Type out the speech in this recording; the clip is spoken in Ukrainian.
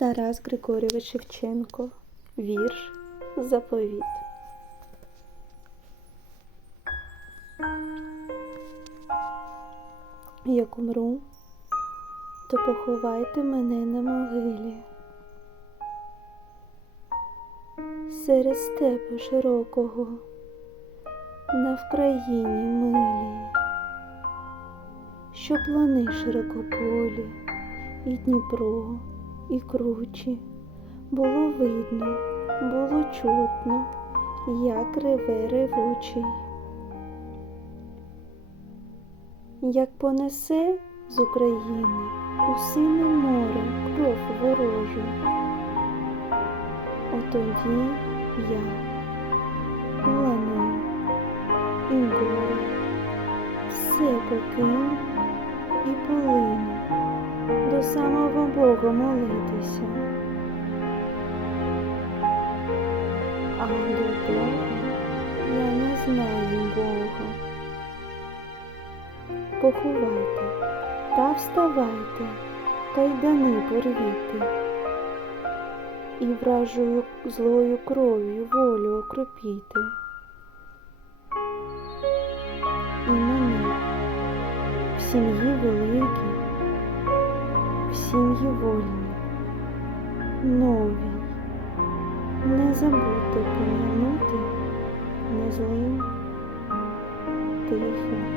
Тарас Григорьович Шевченко. Вірш Заповіт. Як умру, то поховайте мене на могилі. Серед степу широкого, на Вкраїні милій, щоб лани широкополі, і Дніпро, і кручі, було видно, було чутно, як реве ревучий. Як понесе з України у сине море кров ворожу, отоді я і лани, і горе, все покину і полину самого Бога молитися. А до того я не знаю Бога. Поховайте та вставайте, кайдани порвіте, і вражою злою кров'ю волю окропіте. І мене в сім'ї великій, в сім'ї вольній, новій, не забудьте пом'янути незлим. Тихим.